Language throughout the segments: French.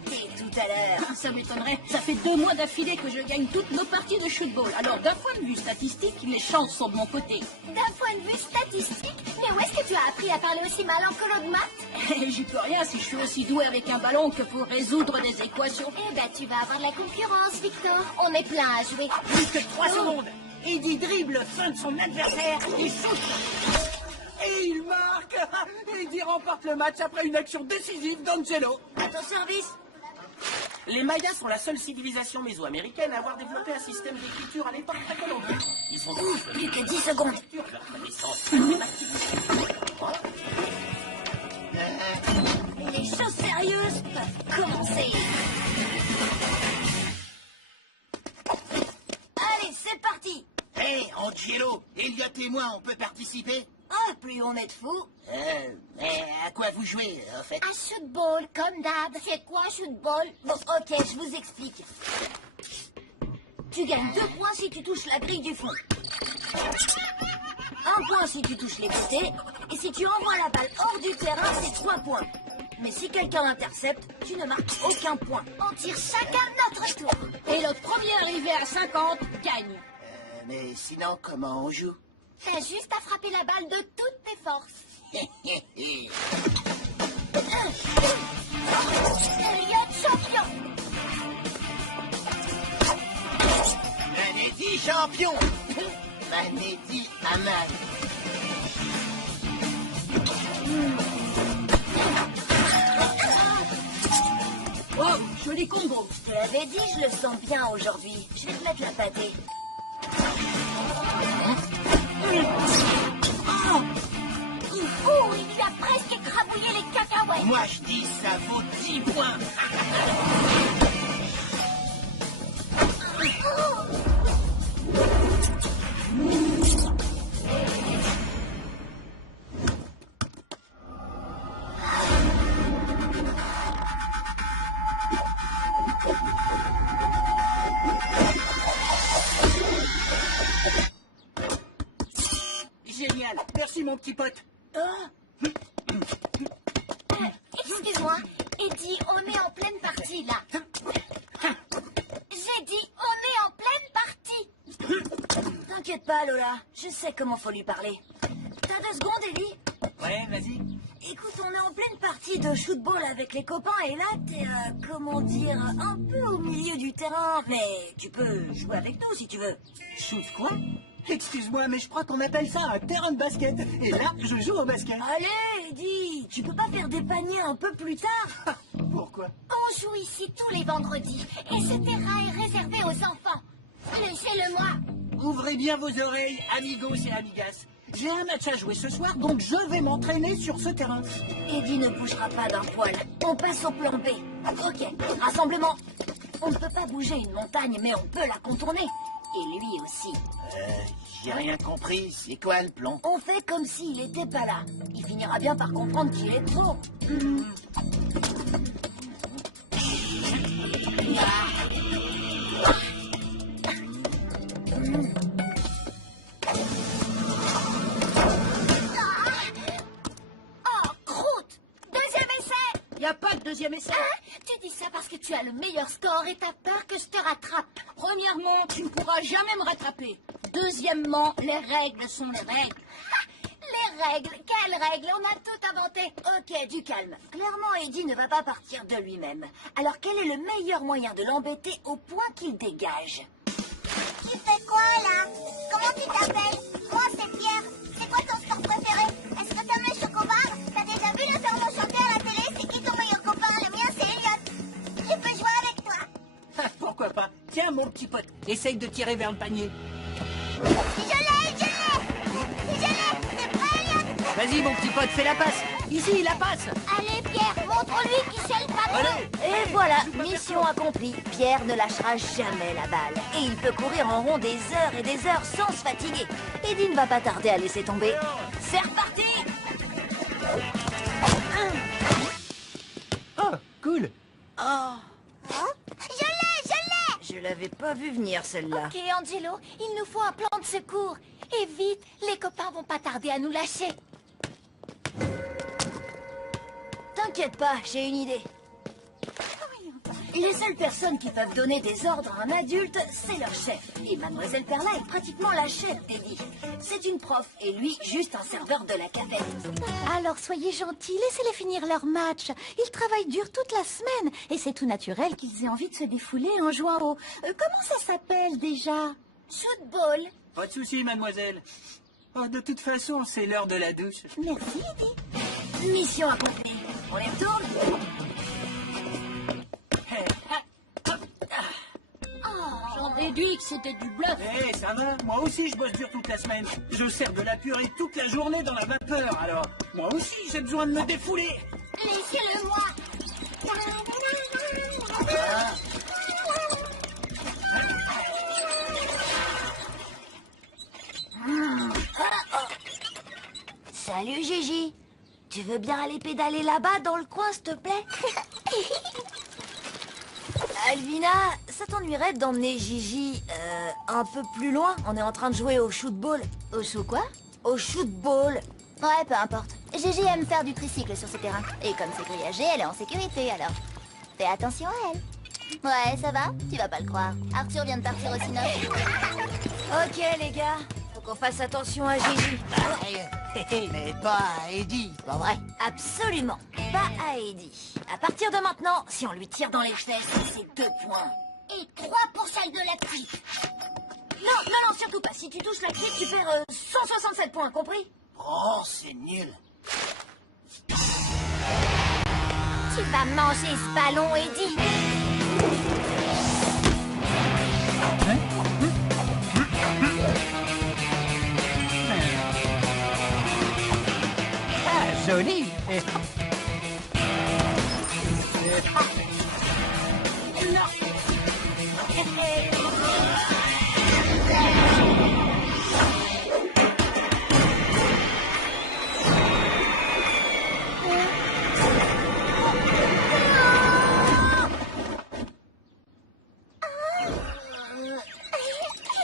raté tout à l'heure. Ça m'étonnerait. Ça fait 2 mois d'affilée que je gagne toutes nos parties de shootball. Alors, d'un point de vue statistique, les chances sont de mon côté. D'un point de vue statistique? Mais où est-ce que tu as appris à parler aussi mal en colo de maths? J'y peux rien si je suis aussi doué avec un ballon que pour résoudre des équations. Eh ben, tu vas avoir de la concurrence, Victor. On est plein à jouer. Plus que 3 secondes. Eddie dribble, feinte son adversaire et shoot. Et il marque. Eddie remporte le match après une action décisive d'Angelo. À ton service. Les Mayas sont la seule civilisation mésoaméricaine à avoir développé un système d'écriture à l'époque précolombie. Ils sont tous Plus que 10 secondes. leur connaissance. Les choses sérieuses peuvent commencer. Allez, c'est parti. Hé, Angelo, Elliot et moi, on peut participer? Ah, plus on est de fous. Mais à quoi vous jouez, en fait? Un shootball, comme d'hab. C'est quoi, shootball? Bon, ok, je vous explique. Tu gagnes 2 points si tu touches la grille du fond. 1 point si tu touches les côtés. Et si tu envoies la balle hors du terrain, c'est 3 points. Mais si quelqu'un l'intercepte, tu ne marques aucun point. On tire chacun notre tour. Et le premier arrivé à 50 gagne. Mais sinon, comment on joue? T'as juste à frapper la balle de toutes tes forces. Elliot champion. Manédi champion! Manédi Aman. Oh, joli combo. Je te l'avais dit, je le sens bien aujourd'hui. Je vais te mettre la pâtée. Oh, il lui a presque écrabouillé les cacahuètes. Moi, je dis, ça vaut 10 points. Génial. Merci, mon petit pote. Excuse-moi, Eddie, on est en pleine partie, là. J'ai dit, on est en pleine partie. T'inquiète pas, Lola, je sais comment faut lui parler. T'as 2 secondes, Ellie? Ouais, vas-y. Écoute, on est en pleine partie de shootball avec les copains et là, t'es, comment dire, un peu au milieu du terrain. Mais tu peux jouer avec nous si tu veux. Shoot quoi? Excuse-moi, mais je crois qu'on appelle ça un terrain de basket. Et là, je joue au basket. Allez, Eddie, tu peux pas faire des paniers un peu plus tard? Pourquoi? On joue ici tous les vendredis et ce terrain est réservé aux enfants. Laissez-le-moi. Ouvrez bien vos oreilles, amigos et amigas. J'ai un match à jouer ce soir, donc je vais m'entraîner sur ce terrain. Eddie ne bougera pas d'un poil. On passe au plan B. Ok, rassemblement. On ne peut pas bouger une montagne, mais on peut la contourner. Et lui aussi. J'ai rien compris. C'est quoi le plan? On fait comme s'il était pas là. Il finira bien par comprendre qu'il est trop. Oh, croûte! Deuxième essai! Y a pas de deuxième essai. Tu dis ça parce que tu as le meilleur score et t'as peur que je te rattrape. Premièrement, tu ne pourras jamais me rattraper. Deuxièmement, les règles sont les règles. Les règles? Quelles règles? On a tout inventé. Ok, du calme. Clairement, Eddie ne va pas partir de lui-même. Alors, quel est le meilleur moyen de l'embêter au point qu'il dégage? Tu fais quoi là? Comment tu t'appelles? Moi c'est Pierre. C'est quoi ton sport préféré? Est-ce que t'aimes les chocobars? T'as déjà vu le ferme chanter à la télé? C'est qui ton meilleur copain? Le mien c'est Elliot. Je peux jouer avec toi. Ah, pourquoi pas? Tiens, mon petit pote, essaye de tirer vers le panier. Je l'ai! C'est prêt, Elliot? Vas-y, mon petit pote, fais la passe. Ici, la passe. Allez Pierre, montre-lui qui c'est le patron. Allez. Et voilà, mission accomplie. Pierre ne lâchera jamais la balle. Et il peut courir en rond des heures et des heures sans se fatiguer. Eddie ne va pas tarder à laisser tomber. C'est reparti! Oh, cool. Oh, Je l'ai! je l'avais pas vu venir celle-là. Ok Angelo, il nous faut un plan de secours. Et vite, les copains vont pas tarder à nous lâcher. T'inquiète pas, j'ai une idée. Les seules personnes qui peuvent donner des ordres à un adulte, c'est leur chef. Et Mademoiselle Perla est pratiquement la chef d'Eddie. C'est une prof, et lui, juste un serveur de la caverne. Alors soyez gentils, laissez-les finir leur match. Ils travaillent dur toute la semaine et c'est tout naturel qu'ils aient envie de se défouler en jouant au... comment ça s'appelle déjà? Shootball. Pas de souci, mademoiselle. Oh, de toute façon, c'est l'heure de la douche. Merci, Eddie. Mission accomplie. On les retourne? J'en déduis que c'était du bluff. Eh, ça va. Moi aussi, je bosse dur toute la semaine. Je sers de la purée toute la journée dans la vapeur. Alors, moi aussi, j'ai besoin de me défouler. Laissez-le-moi. Salut Gigi. Tu veux bien aller pédaler là-bas dans le coin, s'il te plaît? Alvina, ça t'ennuierait d'emmener Gigi un peu plus loin? On est en train de jouer au shootball. Au chou quoi? Au shootball. Ouais, peu importe. Gigi aime faire du tricycle sur ce terrain. Et comme c'est grillagé, elle est en sécurité, alors. Fais attention à elle. Ouais, ça va? Tu vas pas le croire. Arthur vient de partir au cinoche. Ok, les gars. Faut qu'on fasse attention à Gigi. Mais pas à Eddie, pas vrai? Absolument. Pas à Eddie. À partir de maintenant, si on lui tire dans les fesses, c'est 2 points. Et 3 pour celle de la petite. Non, surtout pas. Si tu touches la clé, tu perds 167 points, compris? Oh, c'est nul. Tu vas manger ce ballon, Eddie. Ah, joli.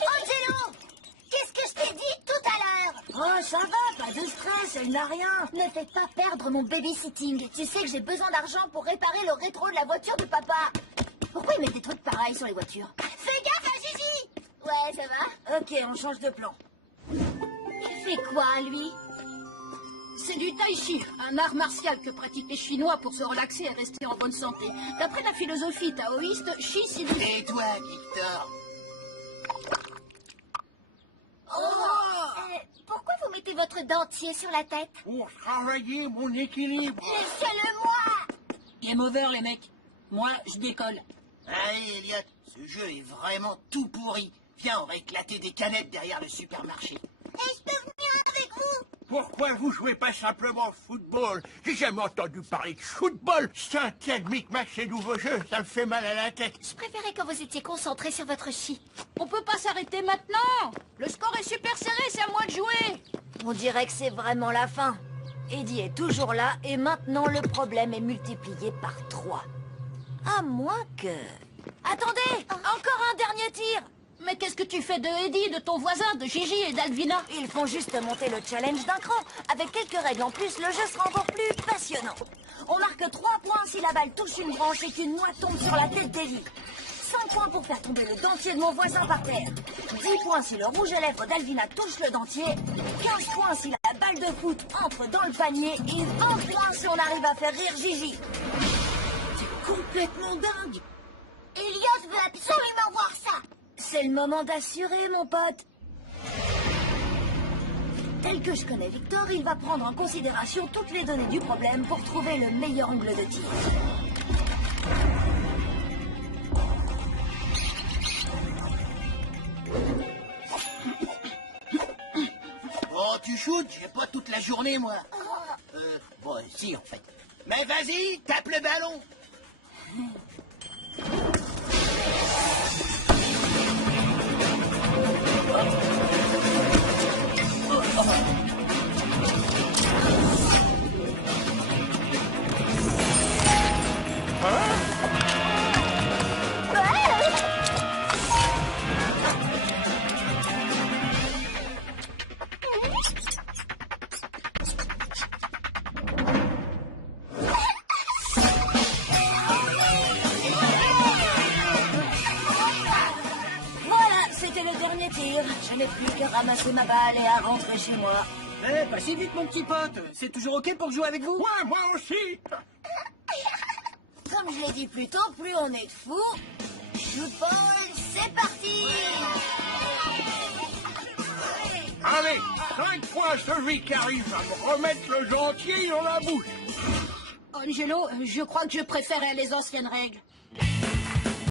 Angelo, qu'est-ce que je t'ai dit tout à l'heure? Oh, ça va, pas de stress, elle n'a rien. Ne fais pas perdre mon babysitting. Tu sais que j'ai besoin d'argent pour réparer le rétro de la voiture de papa. Pourquoi ils mettent des trucs pareils sur les voitures? Fais gaffe à Gigi. Ouais, ça va? Ok, on change de plan. Il fait quoi, lui? C'est du tai chi, un art martial que pratiquent les Chinois pour se relaxer et rester en bonne santé. D'après la philosophie taoïste, chi signifie... Et toi, Victor? Pourquoi vous mettez votre dentier sur la tête? Pour travailler mon équilibre. Laissez-le-moi. Game over, les mecs. Moi, je décolle. Allez, Elliot, ce jeu est vraiment tout pourri. Viens, on va éclater des canettes derrière le supermarché. Et je peux venir avec vous? Pourquoi vous jouez pas simplement au football? J'ai jamais entendu parler de football. C'est un tel micmac ces nouveaux jeux, ça me fait mal à la tête. Je préférais quand vous étiez concentrés sur votre chi. On peut pas s'arrêter maintenant. Le score est super serré, c'est à moi de jouer. On dirait que c'est vraiment la fin. Eddie est toujours là et maintenant le problème est multiplié par 3. À moins que... Attendez! Encore un dernier tir! Mais qu'est-ce que tu fais de Eddie, de ton voisin, de Gigi et d'Alvina? Ils font juste monter le challenge d'un cran. Avec quelques règles en plus, le jeu sera encore plus passionnant. On marque 3 points si la balle touche une branche et qu'une noix tombe sur la tête d'Eddie. 5 points pour faire tomber le dentier de mon voisin par terre. 10 points si le rouge à lèvres d'Alvina touche le dentier. 15 points si la balle de foot entre dans le panier. Et 20 points si on arrive à faire rire Gigi. C'est complètement dingue. Elliot veut absolument voir ça. C'est le moment d'assurer, mon pote. Tel que je connais Victor, il va prendre en considération toutes les données du problème pour trouver le meilleur angle de tir. Oh, tu shootes? J'ai pas toute la journée, moi. Bon, si, en fait. Mais vas-y, tape le ballon. dernier tir. Je n'ai plus qu'à ramasser ma balle et à rentrer chez moi. Eh, pas si vite, mon petit pote. C'est toujours OK pour jouer avec vous? Ouais, moi aussi. Comme je l'ai dit plus tôt, plus on est de fous. Shootball, c'est parti! Allez, 5 points celui qui arrive à me remettre le gentil dans la bouche. Angelo, je crois que je préférais les anciennes règles.